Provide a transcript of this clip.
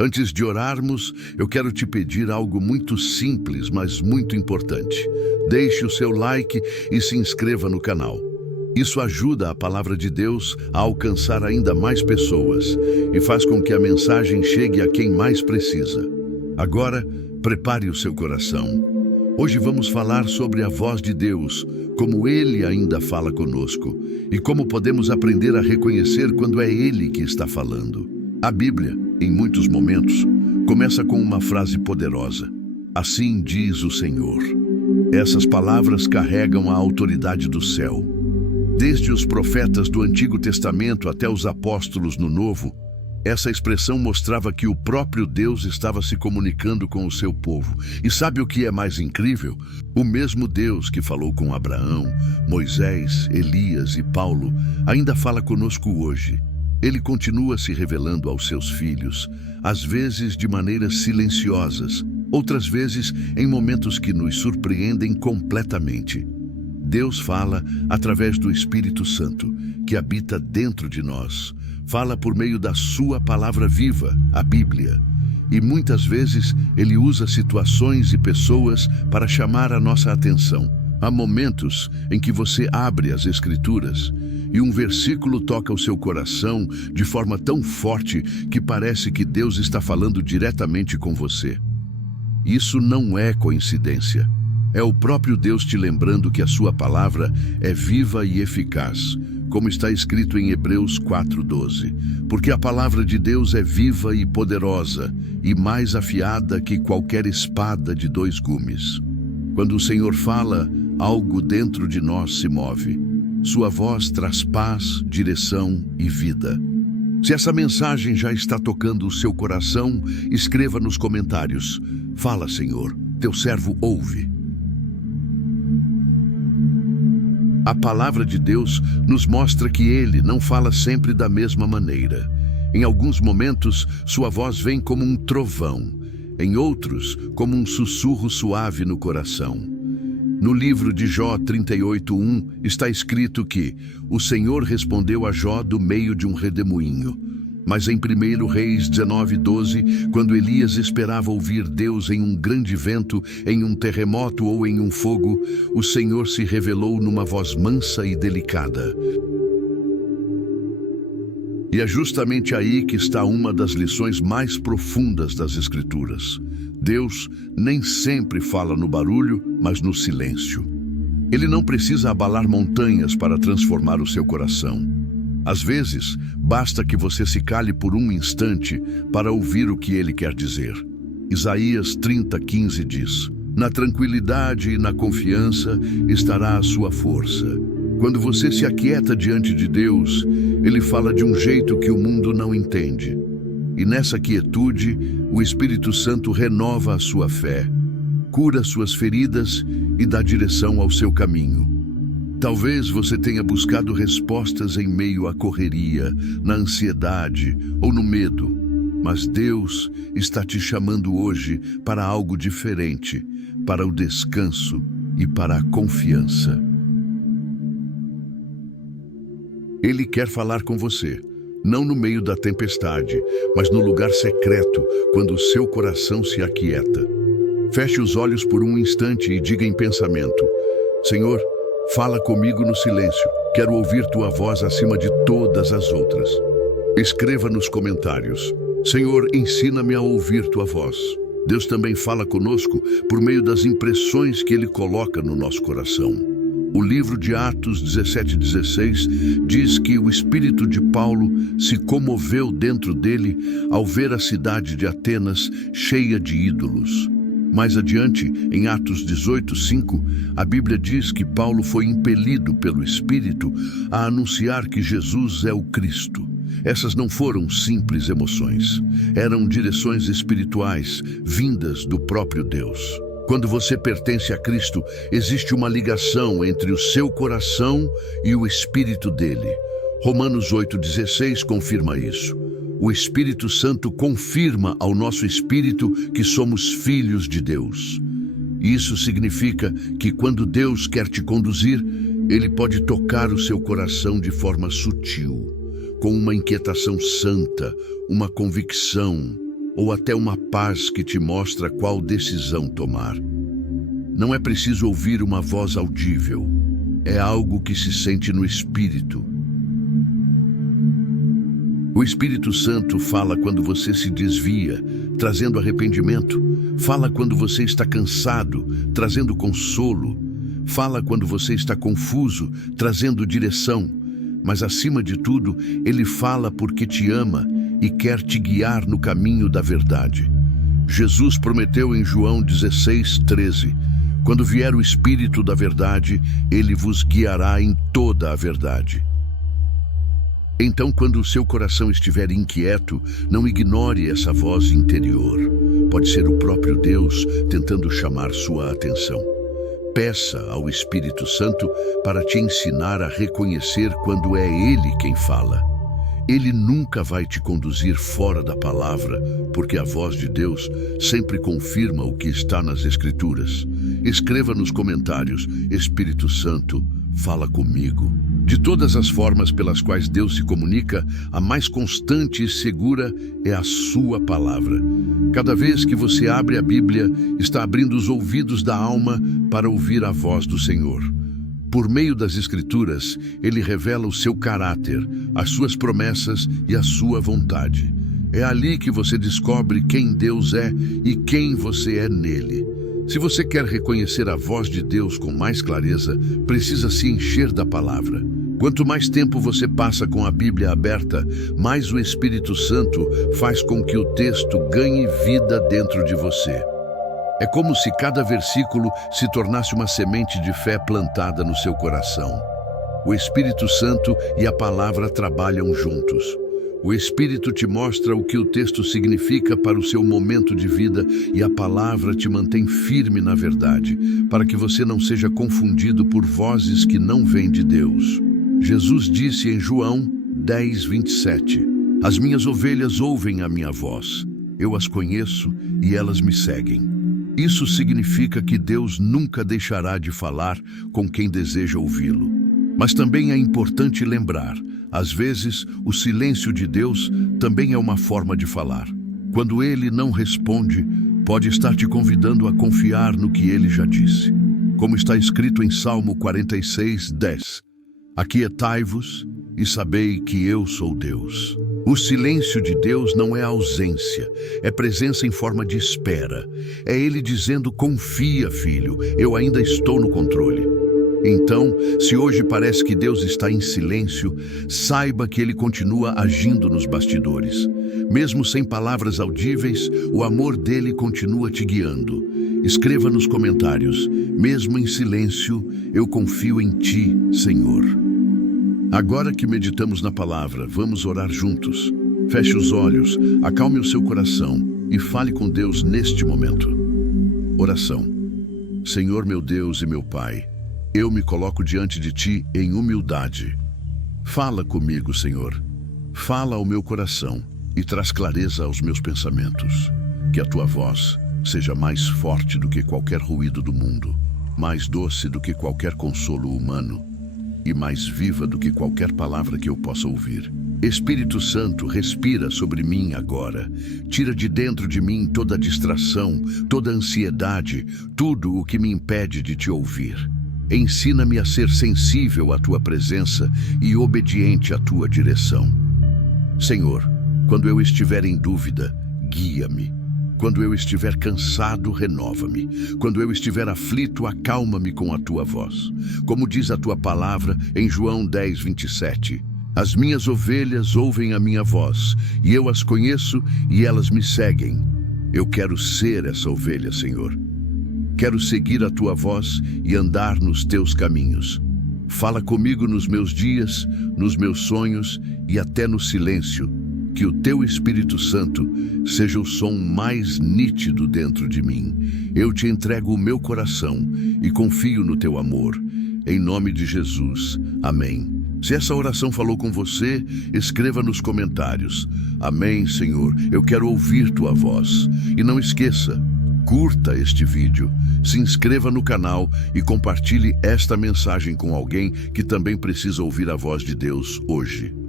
Antes de orarmos, eu quero te pedir algo muito simples, mas muito importante. Deixe o seu like e se inscreva no canal. Isso ajuda a palavra de Deus a alcançar ainda mais pessoas e faz com que a mensagem chegue a quem mais precisa. Agora, prepare o seu coração. Hoje vamos falar sobre a voz de Deus, como Ele ainda fala conosco e como podemos aprender a reconhecer quando é Ele que está falando. A Bíblia, em muitos momentos, começa com uma frase poderosa. Assim diz o Senhor. Essas palavras carregam a autoridade do céu. Desde os profetas do Antigo Testamento até os apóstolos no Novo, essa expressão mostrava que o próprio Deus estava se comunicando com o seu povo. E sabe o que é mais incrível? O mesmo Deus que falou com Abraão, Moisés, Elias e Paulo ainda fala conosco hoje. Ele continua se revelando aos seus filhos, às vezes de maneiras silenciosas, outras vezes em momentos que nos surpreendem completamente. Deus fala através do Espírito Santo, que habita dentro de nós. Fala por meio da sua palavra viva, a Bíblia. E muitas vezes Ele usa situações e pessoas para chamar a nossa atenção. Há momentos em que você abre as Escrituras e um versículo toca o seu coração de forma tão forte que parece que Deus está falando diretamente com você. Isso não é coincidência. É o próprio Deus te lembrando que a sua palavra é viva e eficaz, como está escrito em Hebreus 4:12. Porque a palavra de Deus é viva e poderosa, e mais afiada que qualquer espada de 2 gumes. Quando o Senhor fala, algo dentro de nós se move. Sua voz traz paz, direção e vida. Se essa mensagem já está tocando o seu coração, escreva nos comentários. Fala, Senhor, teu servo ouve. A palavra de Deus nos mostra que Ele não fala sempre da mesma maneira. Em alguns momentos, sua voz vem como um trovão. Em outros, como um sussurro suave no coração. No livro de Jó 38:1 está escrito que o Senhor respondeu a Jó do meio de um redemoinho. Mas em 1 Reis 19:12, quando Elias esperava ouvir Deus em um grande vento, em um terremoto ou em um fogo, o Senhor se revelou numa voz mansa e delicada. E é justamente aí que está uma das lições mais profundas das Escrituras. Deus nem sempre fala no barulho, mas no silêncio. Ele não precisa abalar montanhas para transformar o seu coração. Às vezes, basta que você se cale por um instante para ouvir o que ele quer dizer. Isaías 30:15 diz: Na tranquilidade e na confiança estará a sua força. Quando você se aquieta diante de Deus, Ele fala de um jeito que o mundo não entende. E nessa quietude, o Espírito Santo renova a sua fé, cura suas feridas e dá direção ao seu caminho. Talvez você tenha buscado respostas em meio à correria, na ansiedade ou no medo, mas Deus está te chamando hoje para algo diferente, para o descanso e para a confiança. Ele quer falar com você, não no meio da tempestade, mas no lugar secreto, quando o seu coração se aquieta. Feche os olhos por um instante e diga em pensamento: Senhor, fala comigo no silêncio. Quero ouvir tua voz acima de todas as outras. Escreva nos comentários: Senhor, ensina-me a ouvir tua voz. Deus também fala conosco por meio das impressões que Ele coloca no nosso coração. O livro de Atos 17:16 diz que o espírito de Paulo se comoveu dentro dele ao ver a cidade de Atenas cheia de ídolos. Mais adiante, em Atos 18:5, a Bíblia diz que Paulo foi impelido pelo Espírito a anunciar que Jesus é o Cristo. Essas não foram simples emoções, eram direções espirituais vindas do próprio Deus. Quando você pertence a Cristo, existe uma ligação entre o seu coração e o Espírito dele. Romanos 8:16 confirma isso. O Espírito Santo confirma ao nosso espírito que somos filhos de Deus. Isso significa que quando Deus quer te conduzir, Ele pode tocar o seu coração de forma sutil, com uma inquietação santa, uma convicção, ou até uma paz que te mostra qual decisão tomar. Não é preciso ouvir uma voz audível, é algo que se sente no Espírito. O Espírito Santo fala quando você se desvia, trazendo arrependimento. Fala quando você está cansado, trazendo consolo. Fala quando você está confuso, trazendo direção. Mas acima de tudo, Ele fala porque te ama e quer te guiar no caminho da verdade. Jesus prometeu em João 16:13, quando vier o Espírito da verdade, Ele vos guiará em toda a verdade. Então, quando o seu coração estiver inquieto, não ignore essa voz interior. Pode ser o próprio Deus tentando chamar sua atenção. Peça ao Espírito Santo para te ensinar a reconhecer quando é Ele quem fala. Ele nunca vai te conduzir fora da palavra, porque a voz de Deus sempre confirma o que está nas Escrituras. Escreva nos comentários: Espírito Santo, fala comigo. De todas as formas pelas quais Deus se comunica, a mais constante e segura é a sua palavra. Cada vez que você abre a Bíblia, está abrindo os ouvidos da alma para ouvir a voz do Senhor. Por meio das Escrituras, Ele revela o seu caráter, as suas promessas e a sua vontade. É ali que você descobre quem Deus é e quem você é nele. Se você quer reconhecer a voz de Deus com mais clareza, precisa se encher da palavra. Quanto mais tempo você passa com a Bíblia aberta, mais o Espírito Santo faz com que o texto ganhe vida dentro de você. É como se cada versículo se tornasse uma semente de fé plantada no seu coração. O Espírito Santo e a palavra trabalham juntos. O Espírito te mostra o que o texto significa para o seu momento de vida e a palavra te mantém firme na verdade, para que você não seja confundido por vozes que não vêm de Deus. Jesus disse em João 10:27, as minhas ovelhas ouvem a minha voz, eu as conheço e elas me seguem. Isso significa que Deus nunca deixará de falar com quem deseja ouvi-lo. Mas também é importante lembrar, às vezes, o silêncio de Deus também é uma forma de falar. Quando Ele não responde, pode estar te convidando a confiar no que Ele já disse. Como está escrito em Salmo 46:10, aquietai-vos e sabei que eu sou Deus. O silêncio de Deus não é ausência, é presença em forma de espera. É Ele dizendo: confia, filho, eu ainda estou no controle. Então, se hoje parece que Deus está em silêncio, saiba que Ele continua agindo nos bastidores. Mesmo sem palavras audíveis, o amor dele continua te guiando. Escreva nos comentários: mesmo em silêncio, eu confio em Ti, Senhor. Agora que meditamos na palavra, vamos orar juntos. Feche os olhos, acalme o seu coração e fale com Deus neste momento. Oração. Senhor meu Deus e meu Pai, eu me coloco diante de Ti em humildade. Fala comigo, Senhor. Fala ao meu coração e traz clareza aos meus pensamentos. Que a Tua voz seja mais forte do que qualquer ruído do mundo, mais doce do que qualquer consolo humano e mais viva do que qualquer palavra que eu possa ouvir. Espírito Santo, respira sobre mim agora. Tira de dentro de mim toda distração, toda ansiedade, tudo o que me impede de Te ouvir. Ensina-me a ser sensível à Tua presença e obediente à Tua direção. Senhor, quando eu estiver em dúvida, guia-me. Quando eu estiver cansado, renova-me. Quando eu estiver aflito, acalma-me com a Tua voz. Como diz a Tua palavra em João 10:27, as minhas ovelhas ouvem a minha voz, e eu as conheço e elas me seguem. Eu quero ser essa ovelha, Senhor. Quero seguir a Tua voz e andar nos Teus caminhos. Fala comigo nos meus dias, nos meus sonhos e até no silêncio. Que o Teu Espírito Santo seja o som mais nítido dentro de mim. Eu Te entrego o meu coração e confio no Teu amor. Em nome de Jesus. Amém. Se essa oração falou com você, escreva nos comentários: amém, Senhor, eu quero ouvir Tua voz. E não esqueça, curta este vídeo, se inscreva no canal e compartilhe esta mensagem com alguém que também precisa ouvir a voz de Deus hoje.